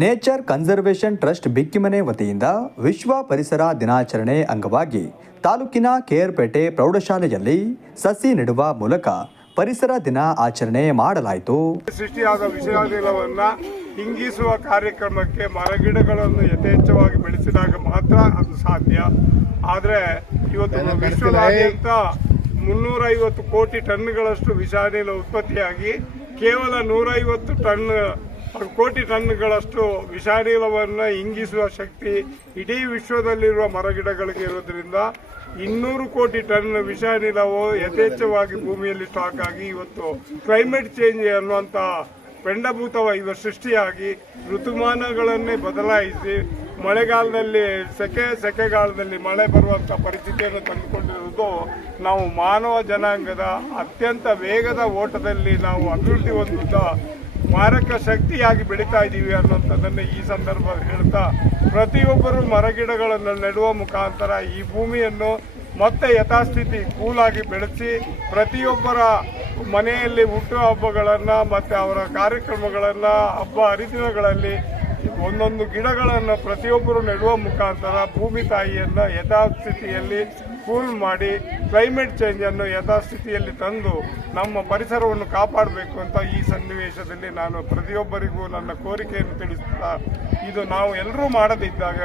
Nature conservation trust ಬಿಕ್ಕಿಮನೆ ವತಿಯಿಂದ ವಿಶ್ವ ಪರಿಸರ ದಿನಾಚರಣೆ ಅಂಗವಾಗಿ ತಾಲೂಕಿನ ಕೇರ್ಪೇಟೆ ಪ್ರೌಢಶಾಲೆಯಲ್ಲಿ ಸಸಿ ನೆಡುವ ಮೂಲಕ ಪರಿಸರ ದಿನ ಆಚರಣೆ ಮಾಡಲಾಯಿತು. ಸೃಷ್ಟಿಯಾದ ವಿಷಾನಿಲವನ್ನ ಹಿಂಗಿಸುವ ಕಾರ್ಯಕ್ರಮಕ್ಕೆ ಮರಗಿಡಗಳನ್ನು ಯಥೇಚ್ಛವಾಗಿ ಬೆಳೆಸಿದಾಗ ಮಾತ್ರ ಅದು ಸಾಧ್ಯ. ಆದರೆ ಇವತ್ತು ವಿಶ್ವದಾದ್ಯಂತ ಮುನ್ನೂರೈವತ್ತು ಕೋಟಿ ಟನ್ಗಳಷ್ಟು ವಿಷಾನಿಲ ಉತ್ಪತ್ತಿಯಾಗಿ ಕೇವಲ ನೂರೈವತ್ತು ಟನ್ ಕೋಟಿ ಟನ್ಗಳಷ್ಟು ವಿಷಾನಿಲವನ್ನು ಇಂಗಿಸುವ ಶಕ್ತಿ ಇಡೀ ವಿಶ್ವದಲ್ಲಿರುವ ಮರಗಿಡಗಳಿಗೆ ಇರೋದ್ರಿಂದ ಇನ್ನೂರು ಕೋಟಿ ಟನ್ ವಿಷಾನಿಲವು ಯಥೇಚ್ಛವಾಗಿ ಭೂಮಿಯಲ್ಲಿ ಸ್ಟಾಕ್ ಆಗಿ ಇವತ್ತು ಕ್ಲೈಮೇಟ್ ಚೇಂಜ್ ಅನ್ನುವಂಥ ಪೆಂಡಭೂತವ ಇವ ಸೃಷ್ಟಿಯಾಗಿ ಋತುಮಾನಗಳನ್ನೇ ಬದಲಾಯಿಸಿ ಮಳೆಗಾಲದಲ್ಲಿ ಸೆಕೆ ಸೆಕೆಗಾಲದಲ್ಲಿ ಮಳೆ ಬರುವಂಥ ಪರಿಸ್ಥಿತಿಯನ್ನು ತಂದುಕೊಂಡಿರುವುದು ನಾವು ಮಾನವ ಜನಾಂಗದ ಅತ್ಯಂತ ವೇಗದ ಓಟದಲ್ಲಿ ನಾವು ಅಭಿವೃದ್ಧಿ ಹೊಂದುತ್ತಾ ಮಾರಕ ಶಕ್ತಿಯಾಗಿ ಬೆಳೀತಾ ಇದ್ದೀವಿ ಅನ್ನುವಂಥದ್ದನ್ನ ಈ ಸಂದರ್ಭದಲ್ಲಿ ಹೇಳ್ತಾ ಪ್ರತಿಯೊಬ್ಬರು ಮರಗಿಡಗಳನ್ನು ನೆಡುವ ಮುಖಾಂತರ ಈ ಭೂಮಿಯನ್ನು ಮತ್ತೆ ಯಥಾಸ್ಥಿತಿ ಕೂಲಾಗಿ ಬೆಳೆಸಿ ಪ್ರತಿಯೊಬ್ಬರ ಮನೆಯಲ್ಲಿ ಹುಟ್ಟುಹಬ್ಬಗಳನ್ನು ಮತ್ತು ಅವರ ಕಾರ್ಯಕ್ರಮಗಳನ್ನು ಹಬ್ಬ ಹರಿದಿನಗಳಲ್ಲಿ ಒಂದೊಂದು ಗಿಡಗಳನ್ನು ಪ್ರತಿಯೊಬ್ಬರು ನೆಡುವ ಮುಖಾಂತರ ಭೂಮಿ ತಾಯಿಯನ್ನು ಯಥಾಸ್ಥಿತಿಯಲ್ಲಿ ಕೂಲ್ ಮಾಡಿ ಕ್ಲೈಮೇಟ್ ಚೇಂಜನ್ನು ಯಥಾಸ್ಥಿತಿಯಲ್ಲಿ ತಂದು ನಮ್ಮ ಪರಿಸರವನ್ನು ಕಾಪಾಡಬೇಕು ಅಂತ ಈ ಸನ್ನಿವೇಶದಲ್ಲಿ ನಾನು ಪ್ರತಿಯೊಬ್ಬರಿಗೂ ನನ್ನ ಕೋರಿಕೆಯನ್ನು ತಿಳಿಸುತ್ತಾ ಇದು ನಾವು ಎಲ್ಲರೂ ಮಾಡದಿದ್ದಾಗ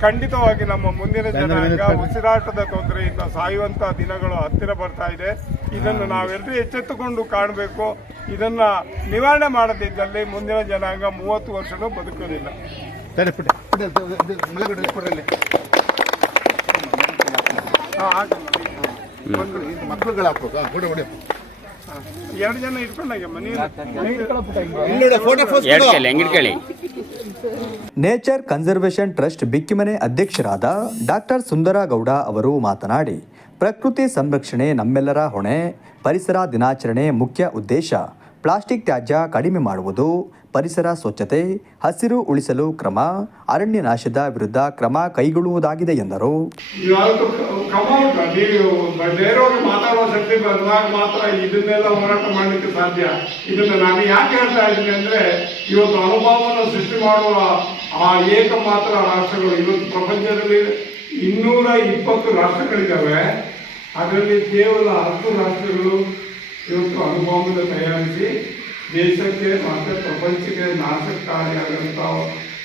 ಖಂಡಿತವಾಗಿ ನಮ್ಮ ಮುಂದಿನ ಜನಾಂಗ ಉಸಿರಾಟದ ತೊಂದರೆಯಿಂದ ಸಾಯುವಂಥ ದಿನಗಳು ಹತ್ತಿರ ಬರ್ತಾ ಇದೆ. ಇದನ್ನು ನಾವೆಲ್ಲರೂ ಎಚ್ಚೆತ್ತುಕೊಂಡು ಕಾಣಬೇಕು. ಇದನ್ನ ನಿವಾರಣೆ ಮಾಡದಿದ್ದಲ್ಲಿ ಮುಂದಿನ ಜನಾಂಗ ಮೂವತ್ತು ವರ್ಷನೂ ಬದುಕೋದಿಲ್ಲ ಮಕ್ಕಳುಗಳು ಎರಡು ಜನ ಇಟ್ಕೊಂಡಾಗ ನೇಚರ್ ಕನ್ಸರ್ವೇಷನ್ ಟ್ರಸ್ಟ್ ಬಿಕ್ಕಿಮನೆ ಅಧ್ಯಕ್ಷರಾದ ಡಾಕ್ಟರ್ ಸುಂದರಗೌಡ ಅವರು ಮಾತನಾಡಿ ಪ್ರಕೃತಿ ಸಂರಕ್ಷಣೆ ನಮ್ಮೆಲ್ಲರ ಹೊಣೆ, ಪರಿಸರ ದಿನಾಚರಣೆ ಮುಖ್ಯ ಉದ್ದೇಶ. ಪ್ಲಾಸ್ಟಿಕ್ ತ್ಯಾಜ್ಯ ಕಡಿಮೆ ಮಾಡುವುದು, ಪರಿಸರ ಸ್ವಚ್ಛತೆ, ಹಸಿರು ಉಳಿಸಲು ಕ್ರಮ, ಅರಣ್ಯ ನಾಶದ ವಿರುದ್ಧ ಕ್ರಮ ಕೈಗೊಳ್ಳುವುದಾಗಿದೆ ಎಂದರು. ಯಾವತ್ತು ಕಮೌಟ್ ನೀವು ಬೇರೆಯವ್ರಿಗೆ ಮಾತಾಡುವ ಶಕ್ತಿ ಬಂದಾಗ ಮಾತ್ರ ಇದನ್ನೆಲ್ಲ ಹೋರಾಟ ಮಾಡಲಿಕ್ಕೆ ಸಾಧ್ಯ. ಇದನ್ನ ನಾನು ಯಾಕೆ ಹೇಳ್ತಾ ಇದ್ದೀನಿ ಅಂದ್ರೆ, ಇವತ್ತು ಅನುಭವವನ್ನು ಸೃಷ್ಟಿ ಮಾಡುವ ಆ ಏಕ ಮಾತ್ರ ರಾಷ್ಟ್ರಗಳು ಇವತ್ತು ಪ್ರಪಂಚದಲ್ಲಿ ಇನ್ನೂರ ಇಪ್ಪತ್ತು ರಾಷ್ಟ್ರಗಳಿದ್ದಾವೆ. ಅದರಲ್ಲಿ ಕೇವಲ ಹತ್ತು ರಾಷ್ಟ್ರಗಳು ಇವತ್ತು ಅನುಭವವನ್ನು ತಯಾರಿಸಿ ದೇಶಕ್ಕೆ ಮತ್ತು ಪ್ರಪಂಚಕ್ಕೆ ನಾಶಕಾರಿಯಾದಂಥ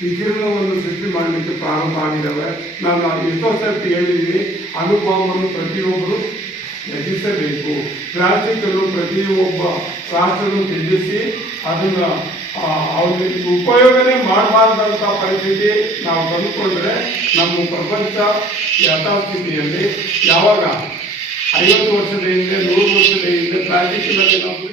ವಿಕಿರಣವನ್ನು ಸೃಷ್ಟಿ ಮಾಡಲಿಕ್ಕೆ ಪ್ರಾರಂಭ ಆಗಿದ್ದಾವೆ. ನಾನು ಎಷ್ಟೋ ಸರ್ತಿ ಹೇಳಿದ್ದೀನಿ. ಅನುಭವವನ್ನು ಪ್ರತಿಯೊಬ್ಬರು ತ್ಯಜಿಸಬೇಕು. ಪ್ಲಾಸ್ಟಿಕ್ ಪ್ರತಿಯೊಬ್ಬ ರಾಷ್ಟ್ರನು ತ್ಯಜಿಸಿ ಅದನ್ನು ಅವರಿಗೆ ಅವ್ರಿಗೆ ಉಪಯೋಗನೇ ಮಾಡಬಾರ್ದಂಥ ಪರಿಸ್ಥಿತಿ ನಾವು ತಂದುಕೊಂಡ್ರೆ ನಮ್ಮ ಪ್ರಪಂಚ ಯಥಾಸ್ಥಿತಿಯಲ್ಲಿ ಯಾವಾಗ ಐವತ್ತು ವರ್ಷದ ಹಿಂದೆ ನೂರು ವರ್ಷದ ಹಿಂದೆ ಪ್ಲಾಸ್ಟಿಕ್ ಬಗ್ಗೆ ನಾವು